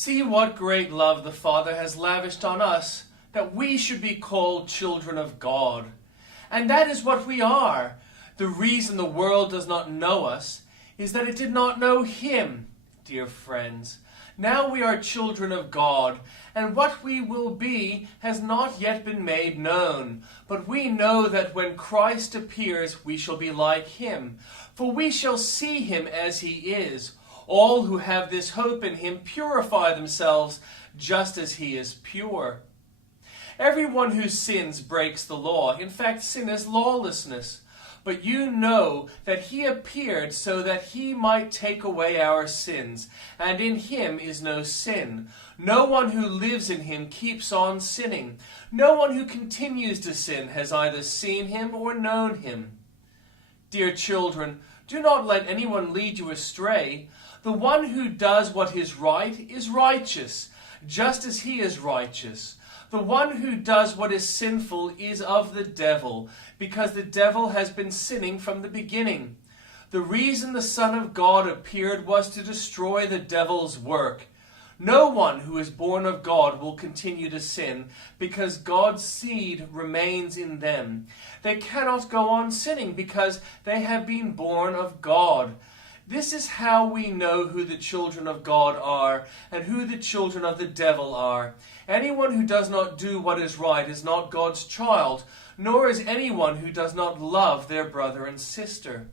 See what great love the Father has lavished on us, that we should be called children of God. And that is what we are. The reason the world does not know us is that it did not know Him, dear friends. Now we are children of God, and what we will be has not yet been made known. But we know that when Christ appears, we shall be like Him, for we shall see Him as He is. All who have this hope in Him purify themselves just as He is pure. Everyone who sins breaks the law. In fact, sin is lawlessness. But you know that He appeared so that He might take away our sins, and in Him is no sin. No one who lives in Him keeps on sinning. No one who continues to sin has either seen Him or known Him. Dear children, do not let anyone lead you astray. The one who does what is right is righteous, just as he is righteous. The one who does what is sinful is of the devil, because the devil has been sinning from the beginning. The reason the Son of God appeared was to destroy the devil's work. No one who is born of God will continue to sin, because God's seed remains in them. They cannot go on sinning, because they have been born of God. This is how we know who the children of God are and who the children of the devil are. Anyone who does not do what is right is not God's child, nor is anyone who does not love their brother and sister.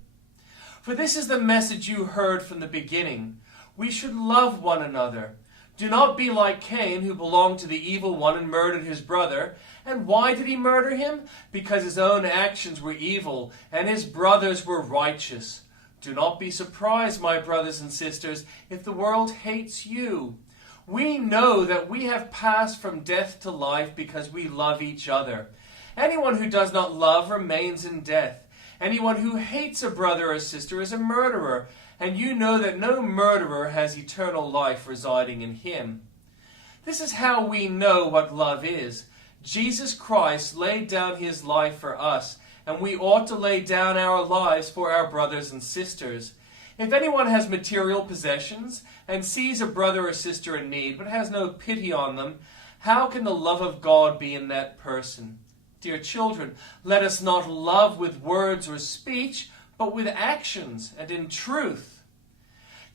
For this is the message you heard from the beginning. We should love one another. Do not be like Cain, who belonged to the evil one and murdered his brother. And why did he murder him? Because his own actions were evil and his brothers were righteous. Do not be surprised, my brothers and sisters, if the world hates you. We know that we have passed from death to life because we love each other. Anyone who does not love remains in death. Anyone who hates a brother or sister is a murderer, and you know that no murderer has eternal life residing in him. This is how we know what love is. Jesus Christ laid down His life for us, and we ought to lay down our lives for our brothers and sisters. If anyone has material possessions and sees a brother or sister in need but has no pity on them, how can the love of God be in that person? Dear children, let us not love with words or speech, but with actions and in truth.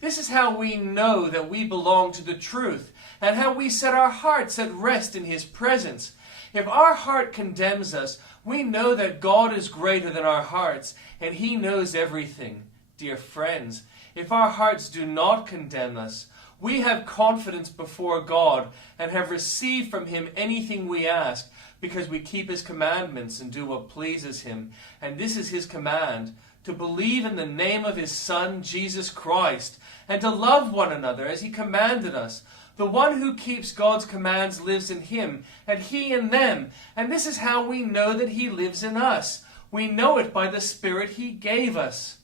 This is how we know that we belong to the truth, and how we set our hearts at rest in His presence. If our heart condemns us, we know that God is greater than our hearts, and He knows everything. Dear friends, if our hearts do not condemn us, we have confidence before God and have received from Him anything we ask, because we keep His commandments and do what pleases Him. And this is His command, to believe in the name of His Son, Jesus Christ, and to love one another as He commanded us. The one who keeps God's commands lives in Him, and He in them. And this is how we know that He lives in us. We know it by the Spirit He gave us.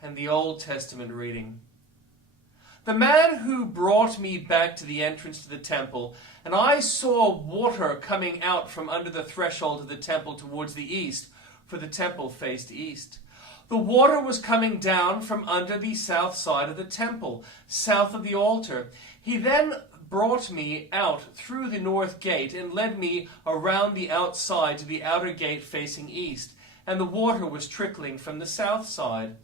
And the Old Testament reading. The man who brought me back to the entrance to the temple, and I saw water coming out from under the threshold of the temple towards the east, for the temple faced east. The water was coming down from under the south side of the temple, south of the altar. He then brought me out through the north gate and led me around the outside to the outer gate facing east, and the water was trickling from the south side.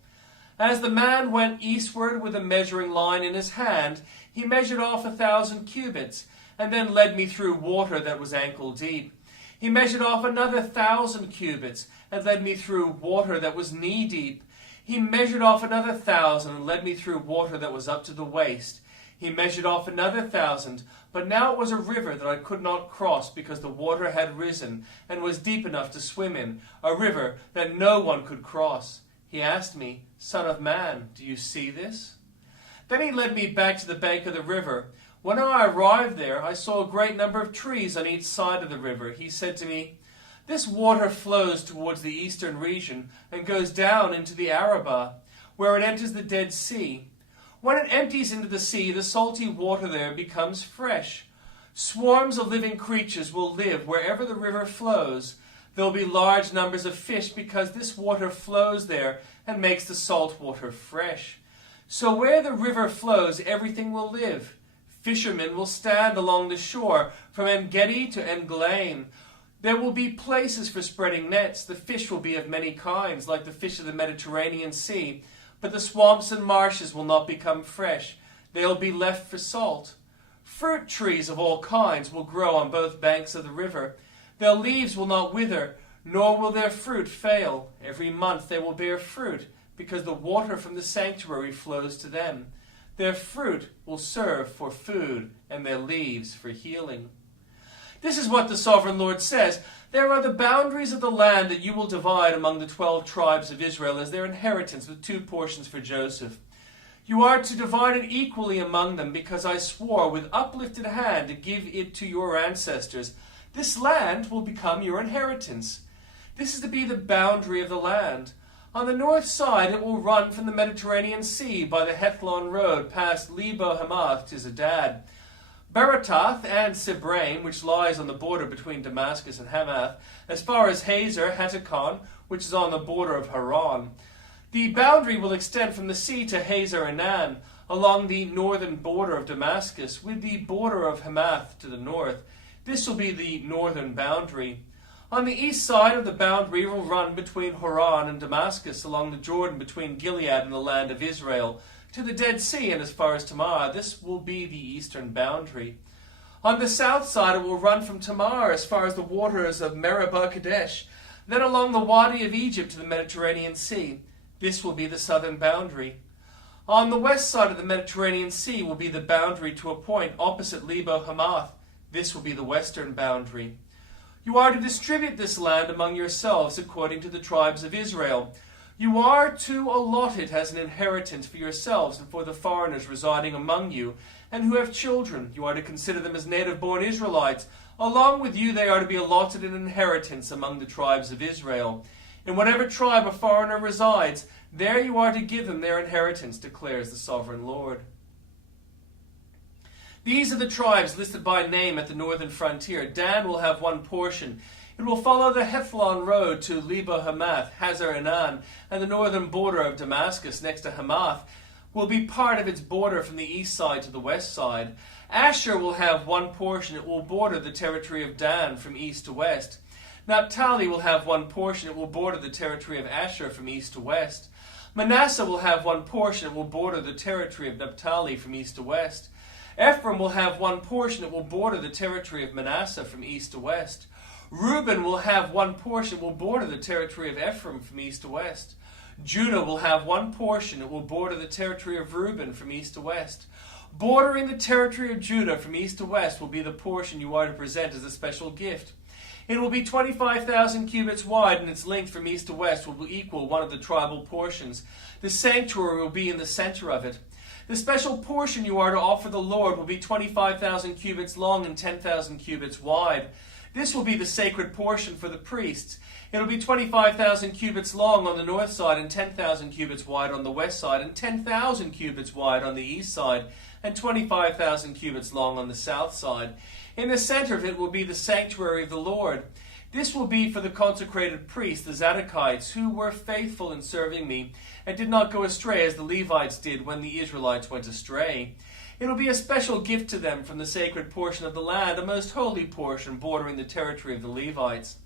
As the man went eastward with a measuring line in his hand, he measured off 1,000 cubits, and then led me through water that was ankle deep. He measured off another 1,000 cubits, and led me through water that was knee deep. He measured off another 1,000, and led me through water that was up to the waist. He measured off another 1,000, but now it was a river that I could not cross, because the water had risen, and was deep enough to swim in, a river that no one could cross. He asked me, Son of man, do you see this? Then he led me back to the bank of the river. When I arrived there, I saw a great number of trees on each side of the river. He said to me, This water flows towards the eastern region and goes down into the Arabah, where it enters the Dead Sea. When it empties into the sea, the salty water there becomes fresh. Swarms of living creatures will live wherever the river flows. There will be large numbers of fish because this water flows there and makes the salt water fresh. So where the river flows, everything will live. Fishermen will stand along the shore from En-gedi to En-Eglaim. There will be places for spreading nets. The fish will be of many kinds, like the fish of the Mediterranean Sea. But the swamps and marshes will not become fresh. They'll be left for salt. Fruit trees of all kinds will grow on both banks of the river. Their leaves will not wither, nor will their fruit fail. Every month they will bear fruit, because the water from the sanctuary flows to them. Their fruit will serve for food, and their leaves for healing. This is what the Sovereign Lord says. There are the boundaries of the land that you will divide among the 12 tribes of Israel as their inheritance, with 2 portions for Joseph. You are to divide it equally among them, because I swore with uplifted hand to give it to your ancestors. This land will become your inheritance. This is to be the boundary of the land. On the north side it will run from the Mediterranean Sea by the Hethlon road past Lebo Hamath to Zedad. Beratath and Sibraim, which lies on the border between Damascus and Hamath, as far as Hazer Hatakon, which is on the border of Haran. The boundary will extend from the sea to Hazer Enan, along the northern border of Damascus, with the border of Hamath to the north. This will be the northern boundary. On the east side of the boundary will run between Haran and Damascus, along the Jordan between Gilead and the land of Israel, to the Dead Sea and as far as Tamar. This will be the eastern boundary. On the south side it will run from Tamar as far as the waters of Meribah Kadesh, then along the Wadi of Egypt to the Mediterranean Sea. This will be the southern boundary. On the west side of the Mediterranean Sea will be the boundary to a point opposite Lebo Hamath. This will be the western boundary. You are to distribute this land among yourselves according to the tribes of Israel. You are to allot it as an inheritance for yourselves and for the foreigners residing among you, and who have children. You are to consider them as native-born Israelites. Along with you they are to be allotted an inheritance among the tribes of Israel. In whatever tribe a foreigner resides, there you are to give them their inheritance, declares the Sovereign Lord. These are the tribes listed by name at the northern frontier. Dan will have 1 portion. It will follow the Hethlon road to Lebo Hamath, Hazer Enan, and the northern border of Damascus next to Hamath will be part of its border from the east side to the west side. Asher will have 1 portion. It will border the territory of Dan from east to west. Naphtali will have 1 portion. It will border the territory of Asher from east to west. Manasseh will have 1 portion. It will border the territory of Naphtali from east to west. Ephraim will have 1 portion. It will border the territory of Manasseh from east to west. Reuben will have 1 portion. It will border the territory of Ephraim from east to west. Judah will have 1 portion. It will border the territory of Reuben from east to west. Bordering the territory of Judah from east to west will be the portion you are to present as a special gift. It will be 25,000 cubits wide, and its length from east to west will equal one of the tribal portions. The sanctuary will be in the center of it. The special portion you are to offer the Lord will be 25,000 cubits long and 10,000 cubits wide. This will be the sacred portion for the priests. It will be 25,000 cubits long on the north side and 10,000 cubits wide on the west side and 10,000 cubits wide on the east side and 25,000 cubits long on the south side. In the center of it will be the sanctuary of the Lord. This will be for the consecrated priests, the Zadokites, who were faithful in serving me and did not go astray as the Levites did when the Israelites went astray. It will be a special gift to them from the sacred portion of the land, a most holy portion bordering the territory of the Levites.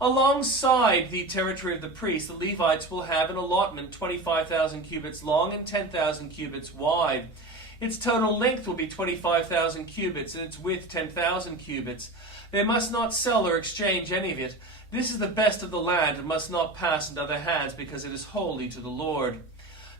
Alongside the territory of the priests, the Levites will have an allotment 25,000 cubits long and 10,000 cubits wide. Its total length will be 25,000 cubits and its width 10,000 cubits. They must not sell or exchange any of it. This is the best of the land and must not pass into other hands because it is holy to the Lord.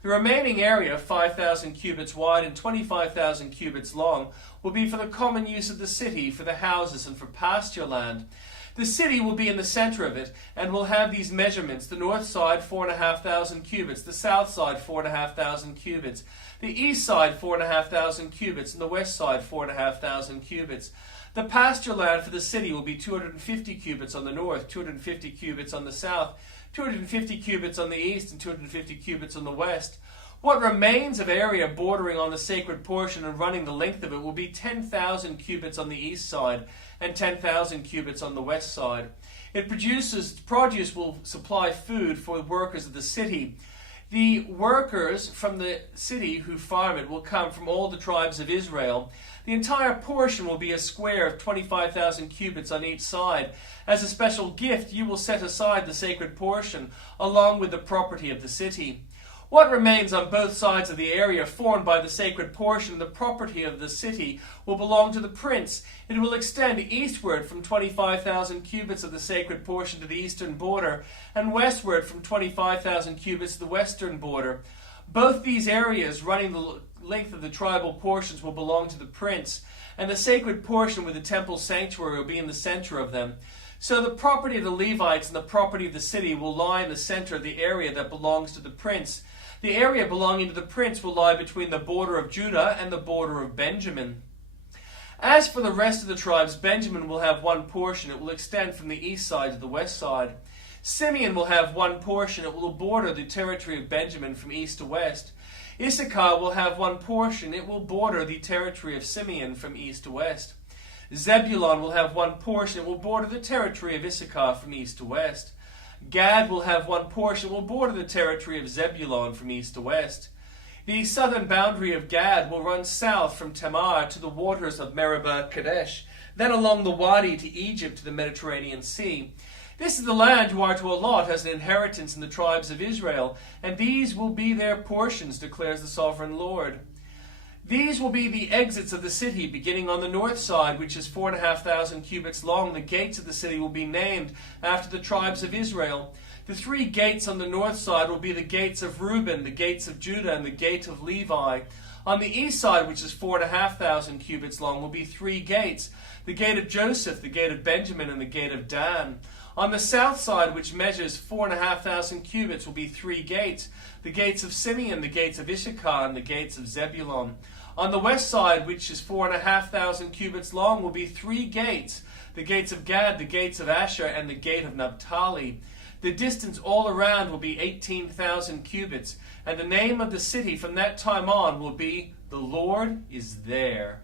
The remaining area, 5,000 cubits wide and 25,000 cubits long, will be for the common use of the city, for the houses and for pasture land. The city will be in the center of it and will have these measurements: the north side 4,500 cubits, the south side 4,500 cubits, the east side 4,500 cubits, and the west side 4,500 cubits. The pasture land for the city will be 250 cubits on the north, 250 cubits on the south, 250 cubits on the east, and 250 cubits on the west. What remains of area bordering on the sacred portion and running the length of it will be 10,000 cubits on the east side and 10,000 cubits on the west side. Produce will supply food for the workers of the city. The workers from the city who farm it will come from all the tribes of Israel. The entire portion will be a square of 25,000 cubits on each side. As a special gift, you will set aside the sacred portion, along with the property of the city. What remains on both sides of the area formed by the sacred portion, the property of the city, will belong to the prince. It will extend eastward from 25,000 cubits of the sacred portion to the eastern border, and westward from 25,000 cubits to the western border. Both these areas, running the length of the tribal portions, will belong to the prince, and the sacred portion with the temple sanctuary will be in the center of them. So the property of the Levites and the property of the city will lie in the center of the area that belongs to the prince. The area belonging to the prince will lie between the border of Judah and the border of Benjamin. As for the rest of the tribes, Benjamin will have one portion. It will extend from the east side to the west side. Simeon will have one portion. It will border the territory of Benjamin from east to west. Issachar will have one portion. It will border the territory of Simeon from east to west. Zebulun will have one portion. It will border the territory of Issachar from east to west. Gad will have one portion. It will border the territory of Zebulun from east to west. The southern boundary of Gad will run south from Tamar to the waters of Meribah Kadesh, then along the Wadi to Egypt to the Mediterranean Sea. This is the land you are to allot as an inheritance in the tribes of Israel, and these will be their portions, declares the sovereign Lord. These will be the exits of the city, beginning on the north side, which is 4,500 cubits long. The gates of the city will be named after the tribes of Israel. The three gates on the north side will be the gates of Reuben, the gates of Judah, and the gate of Levi. On the east side, which is 4,500 cubits long, will be three gates: the gate of Joseph, the gate of Benjamin, and the gate of Dan. On the south side, which measures 4,500 cubits, will be three gates: the gates of Simeon, the gates of Issachar, and the gates of Zebulun. On the west side, which is 4,500 cubits long, will be three gates: the gates of Gad, the gates of Asher, and the gate of Naphtali. The distance all around will be 18,000 cubits, and the name of the city from that time on will be, "The Lord is there."